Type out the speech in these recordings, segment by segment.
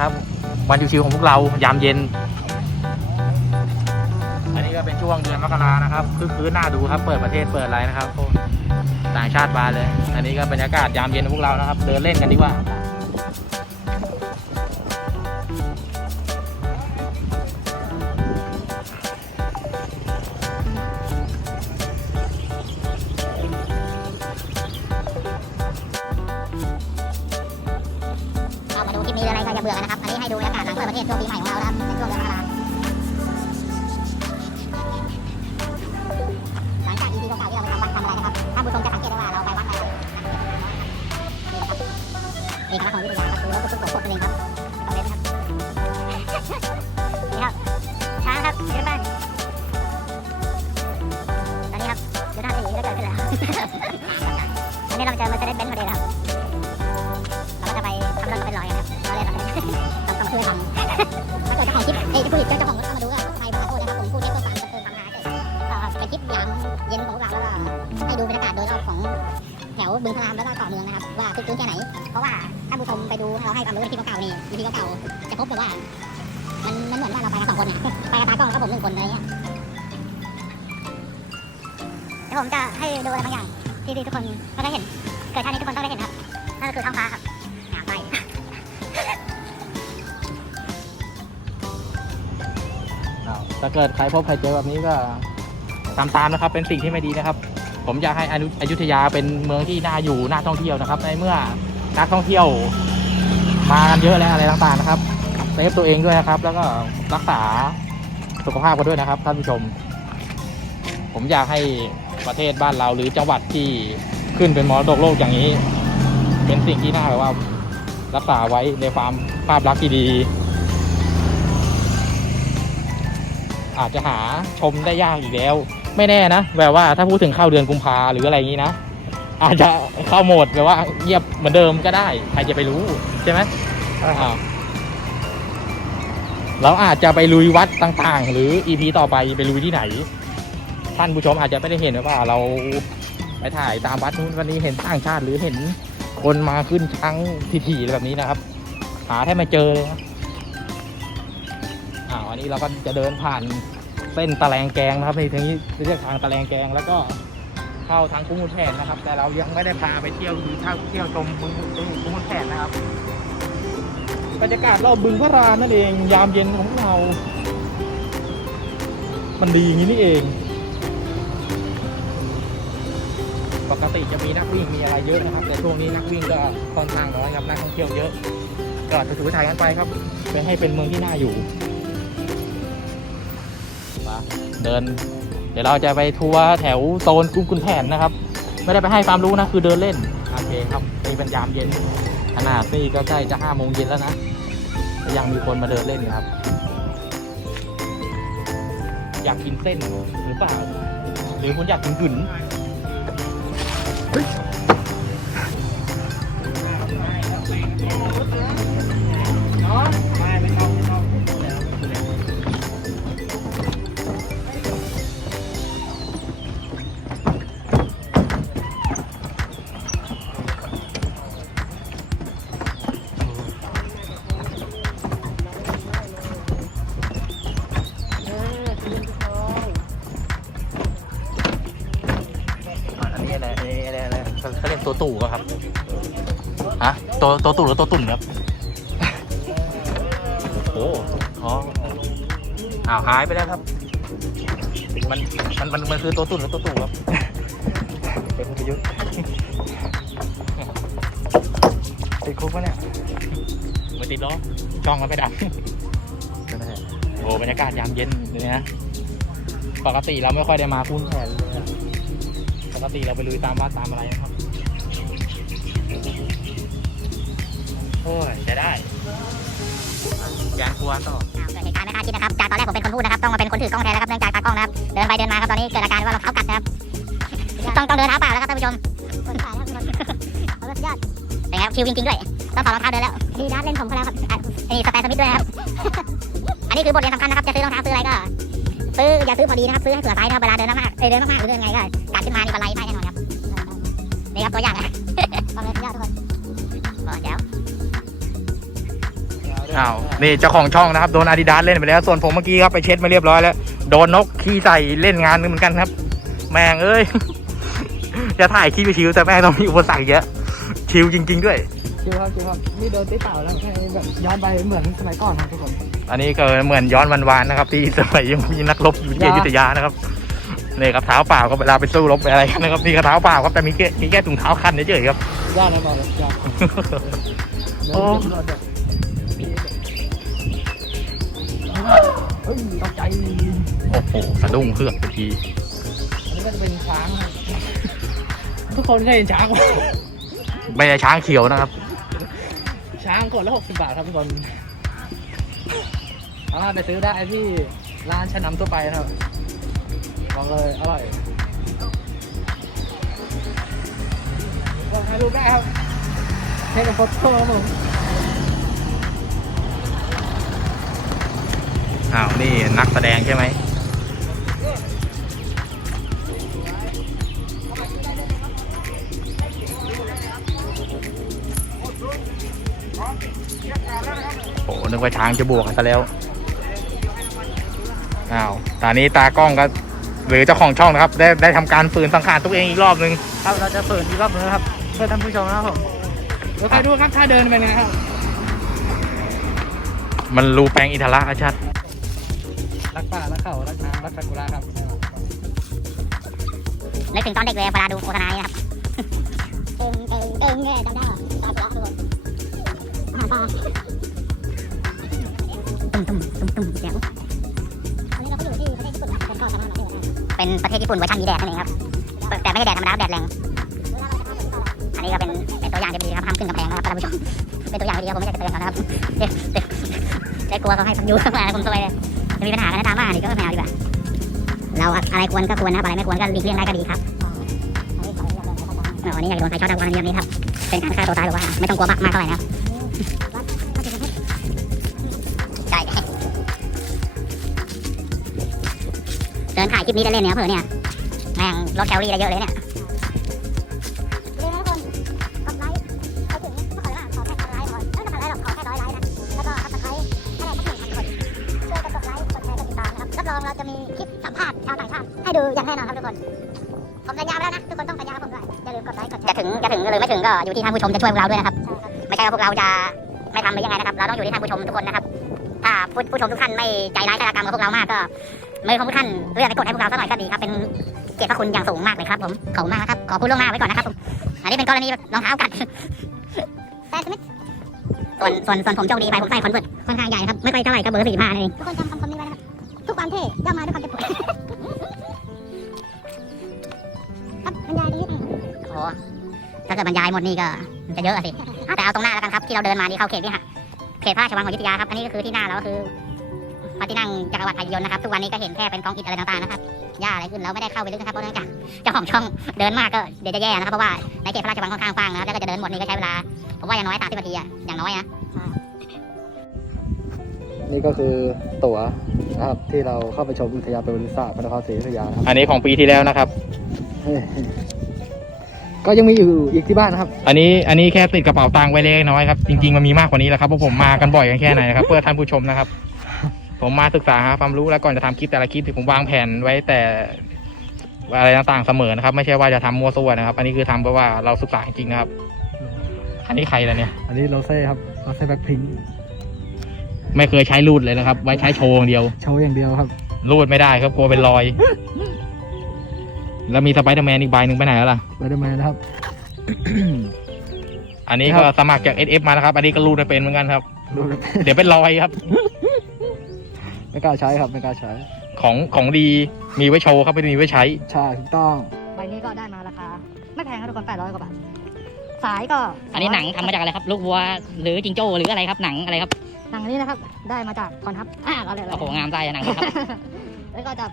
นะครับ วันชิวๆของพวกเรายามเย็น อันนี้ก็เป็นช่วงเดือนมกรานะครับคือคืนหน้าดูครับ เปิดประเทศเปิดอะไรนะครับต่างชาติมาเลย อันนี้ก็บรรยากาศยามเย็นของพวกเรานะครับ เดินเล่นกันดีกว่า ยากาศหลังเปิดประเทศช่วงปีใหม่ของเรานะครับในช่วงเดือนมกราหลังจาก EP เก่าๆที่เราไปทำวัดทำอะไรนะครับท่านผู้ชมจะสังเกตได้ว่าเราไปวัดอะไรนี่นะครับเอกลักษณ์ของวิทยาครับคือรถตุ๊กๆกดเองครับตรงนี้นะครับนี่ครับช้างครับเดินบ้าตอนนี้ครับดูท่าทีก็เกิดขึ้นแล้วอันนี้เราเจอ Mercedes Benz พอดีนะครับ ลิปเอ้ยผู้ผลิตเจ้าของรถเข้ามาดูก็ใครมาขอโทษนะครับผมพูดเท็จเพื่อความบันเทิงความฮาเกิดเอ่อเป็นคลิปยามเย็นของพวกเราแล้วก็ให้ดูบรรยากาศโดยรอบของแถวบึงพระรามแล้วก็เกาะเมืองนะครับว่าคึกคืนแค่ไหน เพราะว่าถ้าผู้ชมไปดูเราให้ความรู้ในคลิปเก่าๆนี่วิธีเก่าๆจะพบแบบว่ามันมันเหมือนว่าเราไปกันสองคนนะไปกับตากล้องแล้วก็ผมหนึ่งคนอะไรเงี้ยเดี๋ยวผมจะให้ดูอะไรบางอย่างที่ทุกคนก็ได้เห็น เกิดชาตินี้ทุกคนต้องได้เห็นครับนั่นก็คือท้องฟ้าครับ ถ้าเกิดใครพบใครเจอแบบนี้ก็ตามๆนะครับ เป็นสิ่งที่ไม่ดีนะครับ ผมอยากให้อนุอยุธยาเป็นเมืองที่น่าอยู่น่าท่องเที่ยวนะครับ ในเมื่อนักท่องเที่ยว มากันเยอะแล้วอะไรต่างๆนะครับเซฟตัวเองด้วยนะครับ แล้วก็รักษาสุขภาพกันด้วยนะครับท่านผู้ชม ผมอยากให้ประเทศบ้านเราหรือจังหวัดที่ขึ้นเป็นมรดกโลกอย่างนี้ เป็นสิ่งที่น่าแบบว่ารักษาไว้ในความภาพลักษณ์ที่ดี อาจจะหาชมได้ยากอีกแล้ว ไม่แน่นะแบบว่าถ้าพูดถึงเข้าเดือนกุมภาหรืออะไรอย่างนี้นะ อาจจะเข้าโหมดแบบว่าเงียบเหมือนเดิมก็ได้ ใครจะไปรู้ใช่ไหมอ่าเราอาจจะไปลุยวัดต่างๆ หรืออีพีต่อไปไปลุยที่ไหน ท่านผู้ชมอาจจะไม่ได้เห็นว่าเราไปถ่ายตามวัดนู้นวันนี้เห็นต่างชาติหรือเห็นคนมาขึ้นช้างถี่ๆอะไรแบบนี้นะครับ หาแทบไม่เจอเลยนะ วันนี้เราก็จะเดินผ่านเส้นตะแลงแกงนะครับในทางนี้เรียกทางตะแลงแกงแล้วก็เข้าทางกุ้งมุนแผ่นนะครับ แต่เรายังไม่ได้พาไปเที่ยวหรือเที่ยวเที่ยวชมบึงบึงกุ้งมุนแผ่นนะครับบรรยากาศเรอบบึงพระรามนั่นเองยามเย็นของเรา มันดีอย่างนี้นี่เอง ปกติจะมีนักวิ่งมีอะไรเยอะนะครับ แต่ช่วงนี้นักวิ่งก็ค่อนข้างน้อยครับนักท่องเที่ยวเยอะก็ถือถือถ่ายกันไปครับเพื่อให้เป็นเมืองที่น่าอยู่ เดิน เดี๋ยวเราจะไปทัวร์แถวโซนกุ้งกุนแผนนะครับ ไม่ได้ไปให้ความรู้นะ คือเดินเล่น โอเคครับนี่เป็นยามเย็น ขนาดนี่ก็ใกล้จะห้าโมงเย็นแล้วนะ ยังมีคนมาเดินเล่นครับ อยากกินเส้นหรือเปล่า หรือคุณอยากกินกึ่น เขาเรียกตัวตู่อะครับฮะตัวตัวตู่หรือตัวตุ่นครับโอ้อ๋ออ้าวหายไปแล้วครับ มันมันมันมันคือตัวตุ่นหรือตัวตู่ครับเป็นประยุทธ์ติดคุกปะเนี่ยไม่ติดหรอกช่องมันไม่ดับนั่นแหละโอ้บรรยากาศยามเย็นเลยนะปกติเราไม่ค่อยได้มาคุ้นแผนเลยนะปกติเราไปลุยตามบ้านตามอะไรนะครับ ยานครัวต่ออ้าวเกิดเหตุการณ์ไม่คาดคิดนะครับ จากตอนแรกผมเป็นคนพูดนะครับ ต้องมาเป็นคนถือกล้องแทนแล้วครับ เนื่องจากตากล้องนะครับ เดินไปเดินมาครับ ตอนนี้เกิดอาการว่าเราเข้ากัดนะครับ ต้องต้องเดินเท้าเปล่าแล้วครับท่านผู้ชมคนถ่ายแล้วคนเอาสุดยอดเป็นไงครับคิวจริงๆด้วย ต้องถอดรองเท้าเดินแล้ว ดีนะเล่นผมเขาแล้วครับอะอันนี้สแตนสมิธด้วยนะครับ อันนี้คือบทเรียนสำคัญนะครับ จะซื้อรองเท้าซื้ออะไรก็ ซื้ออย่าซื้อพอดีนะครับ ซื้อให้เผื่อไซส์นะครับเวลาเดินมากๆเอ้ยเดินมากๆหรือเดินไงก็การขึ้นมานี่บันไลได้แน่นอนครับ นี่ครับตัวอย่างนะ องเล่นยอดทุกคนโอ้เดี๋ยวอ้าวนี่เจ้าของช่องนะครับโดนอาดิดาสเล่นไปแล้วส่วนผมเมื่อกี้ครับไปเช็ดมาเรียบร้อยแล้วโดนนกขี้ใส่เล่นงานนึงเหมือนกันครับ แม่งเอ้ยจะถ่ายคลิปไปชิวแต่แม่งต้องมีอุปสรรคเยอะชิวจริง ๆ ด้วยจิวครับจิวครับนี่โดนตีเต่าแล้วให้แบบย้อนไปเหมือนสมัยก่อนครับทุกคนอันนี้ก็เหมือนย้อนวันวานนะครับ ที่สมัยยังมีนักรบอยู่ที่อยุธยานะครับนี่ครับเท้าเปล่าก็เวลาไปสู้รบไปอะไรกันนะครับนี่ก็เท้าเปล่าครับแต่มีแค่มีแค่ถุงเท้าคันเฉยๆครับยอดนะบอกเลยยอด ฮ้ยตกใจโอ้โหสะดุ้งเพือกไปทีอันนี้ก็จะเป็นช้างครับทุกคนเคยเห็นช้างไหมไม่ใช่ช้างเขียวนะครับ ช้างขวดละหกสิบบาทครับทุกคนสามารถไปซื้อได้ที่ร้านชั้นนำทั่วไปนะครับบอกเลยอร่อยบอกให้รู้ได้ครับเทคกับโฟโต้ครับผม อ้าว นี่นักแสดงใช่ไหมโอ้นึกว่าช้างจะบวกกันซะแล้ว อ้าว ตอนนี้ตากล้องก็ หรือเจ้าของช่องนะครับ ได้ได้ทำการฝืนสังขารตัวเองอีกรอบนึง ครับเราจะเปิดอีกรอบนึงนะครับ เพื่อท่านผู้ชมนะครับผมเดี๋ยวใครดูครับถ้าเดินเป็นไงครับ มันรูแปลงอินทระชัดรัก ป่ารักเขารักน้ำรักซากุระครับนึกถึงตอนเด็กเลยเวลาดูโฆษณาเนี่ยครับเติงเติงเติงเนี่ยจำได้ตอนล็อกทุกคนอาหารปลาตุ้มตุ้มตุ้มตุ้มเสียงอันนี้เราก็อยู่ที่ประเทศญี่ปุ่นเป็นข้อสำคัญของประเทศเป็นประเทศญี่ปุ่นเวอร์ชันมีแดดนั่นเองครับ แต่ไม่ใช่แดดธรรมดาแดดแรงอันนี้ก็เป็นเป็นตัวอย่างที่ดีครับห้ามขึ้นกำแพงนะครับท่านผู้ชมเป็นตัวอย่างที่ดีครับผมไม่อยากจะเตือนนะครับเดี๋ยวเดี๋ยวได้กลัวเขาให้พักยูข้างล่างผมซวยเลย จะมีปัญหากันนะตามมานี่ก็ไม่เอาดีกว่า เราอะไรควรก็ควรนะครับอะไรไม่ควรก็หลีกเลี่ยงได้ก็ดีครับอันนี้อยากโดนไฟช็อตดาววันเดียวนี้ครับ เป็นการฆ่าตัวตายหรือว่าไม่ต้องกลัวมากมากเท่าไหร่นะครับใช่เดินถ่ายคลิปนี้เล่นๆเนี่ยเผื่อเนี่ยแม่งลดแคลอรี่ได้เยอะเลยเนี่ย อย่างแน่นอนครับทุกคนผมสัญญาไปแล้วนะทุกคนต้องสัญญากับผมด้วยอย่าลืมกดไลค์กดแชร์จะถึงจะถึงหรือไม่ถึงก็อยู่ที่ท่านผู้ชมจะช่วยพวกเราด้วยนะครับไม่ใช่ว่าพวกเราจะไม่ทำหรือยังไงนะครับ เราต้องอยู่ที่ท่านผู้ชมทุกคนนะครับ ถ้าผู้ผู้ชมทุกท่านไม่ใจร้ายฆาตกรรมกับพวกเรามากก็มือของทุกท่านเลื่อนไปกดให้พวกเราสักหน่อยก็ดีครับเป็นเกียรติพระคุณอย่างสูงมากเลยครับผมขอบคุณมากนะครับขอพูดล่วงหน้าไว้ก่อนนะครับผมอันนี้เป็นกรณีรองเท้ากัดแซนสมิธส่วนส่วนส่วนผมโชคดีไปผมใส่คอนเวิร์ตค่อนข้างใหญ่ครับไม่ค่อยเท่าไหร่ก็เบอร์สี่ห้านั่นเองทุกคนจำคำคำนี้ไว้นะครับทุกความเท่ย่อมมาด้วยความเจ็บปวด ถ้าเกิดบรรยายหมดนี่ก็จะเยอะอะสิแต่เอาตรงหน้าแล้วกันครับที่เราเดินมานี่เข้าเขตนี่ฮะเขตพระราชวังของอยุธยาครับอันนี้ก็คือที่หน้าเราก็คือพระที่นั่งจักรวรรดิไทยยนต์นะครับทุกวันนี้ก็เห็นแค่เป็นกองอิฐอะไรต่างๆนะครับหญ้าอะไรขึ้นเราไม่ได้เข้าไปลึกนะครับเพราะเนื่องจากเจ้าของช่องเดินมากก็เดี๋ยวจะแย่นะครับเพราะว่าในเขตพระราชวังค่อนข้างกว้างนะครับแล้วก็จะเดินหมดนี่ก็ใช้เวลาผมว่าอย่างน้อยสามสิบนาทีอะอย่างน้อยนะนี่ก็คือตั๋วนะครับที่เราเข้าไปชมอุทยานประวัติศาสตร์พระนครศรีอยุธยานะครับอันนี้ของปีที่แล้วนะครับ ก็ยังมีอยู่อีกที่บ้านนะครับ อันนี้อันนี้แค่ติดกระเป๋าตังค์ไว้เล็กน้อยครับ จริงๆมันมีมากกว่านี้แหละครับเพราะผมมากันบ่อยกันแค่ไหนนะครับ เพื่อท่านผู้ชมนะครับ ผมมาศึกษาหาความรู้แล้วก่อนจะทำคลิปแต่ละคลิปที่ผมวางแผนไว้แต่อะไรต่างๆเสมอนะครับ ไม่ใช่ว่าจะทำมัวซั่วนะครับ อันนี้คือทำเพราะว่าเราศึกษาจริงๆนะครับ อันนี้ใครล่ะเนี่ย อันนี้โรเซ่ครับโรเซ่แบ็คพิงไม่เคยใช้รูดเลยนะครับ ไว้ใช้โชว์อย่างเดียว โชว์อย่างเดียวครับรูดไม่ได้ครับกลัวเป็นรอย แล้วมีสไปเดอร์แมนอีกใบหนึ่งไปไหนแล้วล่ะไบเดอร์แมนนะครับ อันนี้ก็สมัครจาก SF มานะครับ อันนี้ก็รูดไม่เป็นเหมือนกันครับ ดูแล้วเดี๋ยวเป็นรอยครับ ไม่กล้าใช้ครับ ไม่กล้าใช้ ของของดีมีไว้โชว์ครับไม่ได้มีไว้ใช้ ใช่ถูกต้อง ใบนี้ก็ได้มาราคา ไม่แพงครับทุกคน800กว่าบาท สายก็อันนี้หนังทำมาจากอะไรครับ ลูกวัวหรือจิงโจ้หรืออะไรครับหนังอะไรครับหนังนี้นะครับ ได้มาจากกองทัพอ่าเราเลยโอ้โหงามใจอะหนังครับ แล้วก็จะ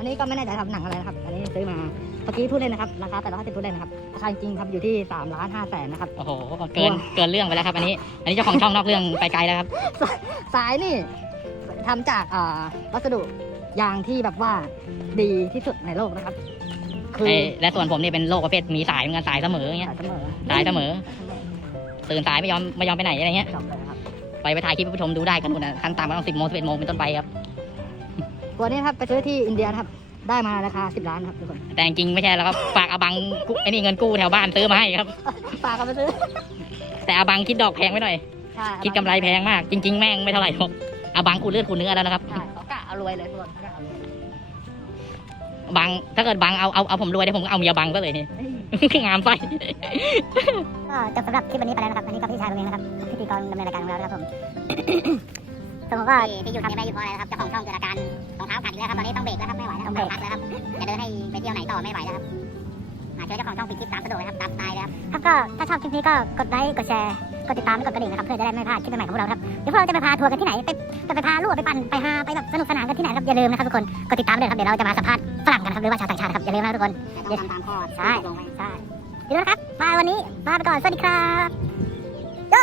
อันนี้ก็ไม่แน่ใจทำหนังอะไรนะครับ อันนี้ซื้อมาเมื่อกี้พูดเล่นนะครับราคา850พูดเล่นนะครับราคาจริงๆครับอยู่ที่3ล้าน5แสนนะครับ โอ้โหเกินเกินเรื่องไปแล้วครับ อันนี้ อันนี้เจ้าของช่องนอกเรื่องไปไกลแล้วครับ สายนี่ทำจากอ่าวัสดุยางที่แบบว่าดีที่สุดในโลกนะครับ คือไอ้และส่วนผมเนี่ยเป็นโรคประเภทมีสายเหมือนกันสายเสมออย่างเงี้ยสายเสมอสายเสมอตื่นสายไม่ยอมไม่ยอมไปไหนอะไรเงี้ยจบเลยครับไปไปถ่ายคลิปให้ผู้ชมดูได้กันนู่นนะขั้นต่ำก็ต้องสิบโมงสิบเอ็ดโมงเป็นต้นไปครับ ตัวนี้ครับไปซื้อที่อินเดียนะครับ ได้มาราคา10ล้านครับทุกคนแต่จริงๆไม่ใช่แล้วครับ ฝากอาบังกู้ไอ้นี่เงินกู้แถวบ้านซื้อมาให้ครับ ฝากกันไปซื้อ แต่อาบังคิดดอกแพงไว้หน่อย ใช่คิดกำไรแพงมาก จริง ๆ แม่งไม่เท่าไหร่หรอกอาบังคูเลือดคูเนื้อแล้วนะครับใช่เขากะเอารวยเลยทุกคนเขากะเอารวยบังถ้าเกิดบังเอาเอาเอาผมรวยได้ผมก็เอาเมียบังก็เลยนี่ งามไส้ก็จบสำหรับคลิปวันนี้ไปแล้วนะครับ อันนี้ก็พี่ชายผมเองนะครับพิธีกรดำเนินรายการของเรานะครับผมส่วนผมก็ที่หยุดทำไม่หยุดเพราะอะไรนะครับเจ้าของช่องเกิดอาการ รองเท้าขาดอีกแล้วครับตอนนี้ต้องเบรกแล้วครับไม่ไหวแล้วต้องเบรกพักแล้วครับจะเดินให้ไปเที่ยวไหนต่อไม่ไหวแล้วครับหาเจอเจ้าของช่องปิดคลิปตามสะดวกเลยครับตามสไตล์เลยครับครับก็ถ้าชอบคลิปนี้ก็กดไลค์กดแชร์กดติดตามและกดกระดิ่งนะครับเพื่อจะได้ไม่พลาดคลิปใหม่ๆของพวกเราครับเดี๋ยวพวกเราจะไปพาทัวร์กันที่ไหนไปไปไปพาลูกไปปั่นไปหาไปแบบสนุกสนานกันที่ไหนครับอย่าลืมนะครับทุกคนกดติดตามด้วยครับเดี๋ยวเราจะมาสัมภาษณ์ฝรั่งกันครับหรือว่าชาวต่างชาติครับอย่าลืมนะครับทุกคนต้องทำตามข้อใช่ใช่เดี๋ยวนะครับมาวันนี้ลาไปก่อนสวัสดีครับโย